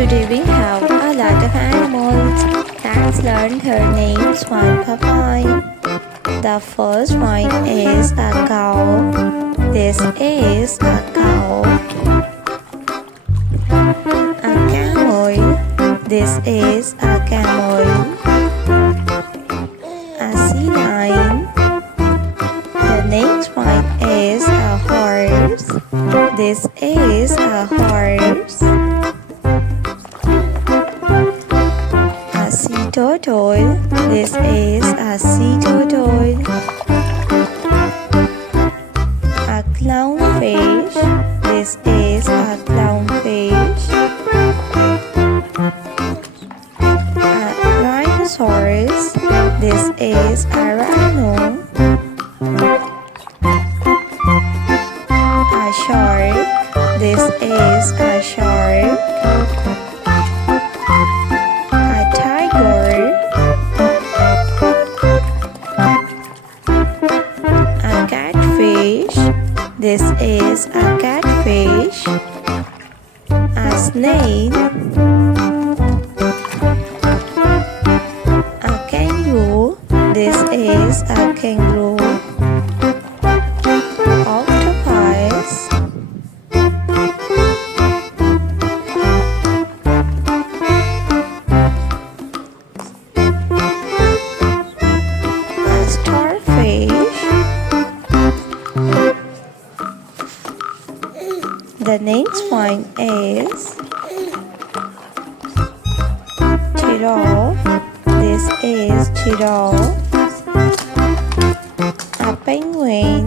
Today we have a lot of animals. Let's learn their names one by one. The first one is a cow. This is a cow. A camel. This is a camel. A sea lion. The next one is a horse. This is a horse. A sea turtle. This is a sea turtle. A clownfish. This is a clownfish. A rhinoceros. This is a rhino. A shark. This is a shark. A tiger. A catfish. This is a catfish. A snake. A kangaroo. This is a kangaroo. Octopus. A starfish. The next one is giraffe. This is giraffe. A penguin.